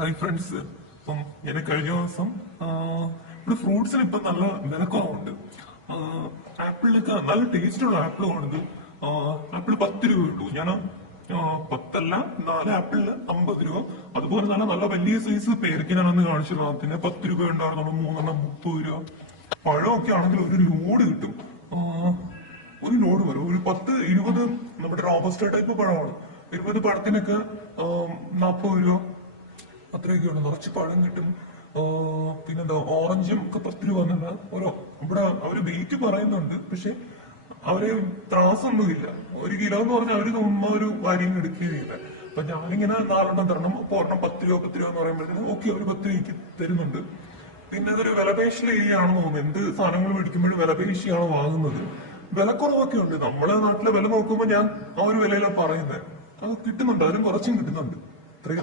Hi friends. അപ്പം ഞാൻ കഴിഞ്ഞ ദിവസം ഇവിടെ ഫ്രൂട്ട്സിന് ഇപ്പം നല്ല വിലക്കുറവുണ്ട്. ആപ്പിളിനൊക്കെ നല്ല ടേസ്റ്റുള്ള ആപ്പിളുമാണിത്. ആപ്പിൾ 10 രൂപ കിട്ടും. ഞാൻ 10 അല്ല, 4 ആപ്പിളിന് 50 രൂപ. അതുപോലെ തന്നെ നല്ല വലിയ സൈസ് പേരയ്ക്കിനാണെന്ന് കാണിച്ചിരുന്നു. അതിന് 10 രൂപ ഉണ്ടായിരുന്നു, 3 30 രൂപ. പഴമൊക്കെ ആണെങ്കിൽ ഒരു ലോഡ് കിട്ടും. ഒരു ലോഡ് വരും, ഒരു 10 20 നമ്മുടെ റോബസ്റ്റ ടൈപ്പ് പഴമാണ്. 20 പഴത്തിനൊക്കെ 40 രൂപ അത്രയൊക്കെയാണ്. നിറച്ച് പഴം കിട്ടും. പിന്നെന്താ, ഓറഞ്ചും ഒക്കെ 10 രൂപ എന്നല്ല. ഓരോ ഇവിടെ അവര് വെയിറ്റ് പറയുന്നുണ്ട്, പക്ഷെ അവര് ത്രാസൊന്നുമില്ല. 1 കിലോ എന്ന് പറഞ്ഞാൽ അവര് ചുമ്മാ ഒരു വാരിയും എടുക്കുകയില്ല. അപ്പൊ ഞാനിങ്ങനെ 4 തരണം. അപ്പൊ ഒരെണ്ണം 10 രൂപ എന്ന് പറയുമ്പോഴത്തേനും ഓക്കെ, അവർ 10 രൂപയ്ക്ക് തരുന്നുണ്ട്. പിന്നെ ഇതൊരു വിലപേശൽ ഏരിയയാണെന്ന് തോന്നുന്നു. എന്ത് സാധനങ്ങൾ മേടിക്കുമ്പോഴും വിലപേശിയാണ് വാങ്ങുന്നത്. വിലക്കുറവൊക്കെ ഉണ്ട്. നമ്മളെ നാട്ടിലെ വില നോക്കുമ്പോൾ ഞാൻ ആ ഒരു വിലയിലാണ് പറയുന്നത്. അത് കിട്ടുന്നുണ്ട്, അതിലും കുറച്ചും കിട്ടുന്നുണ്ട്. ഇത്രയും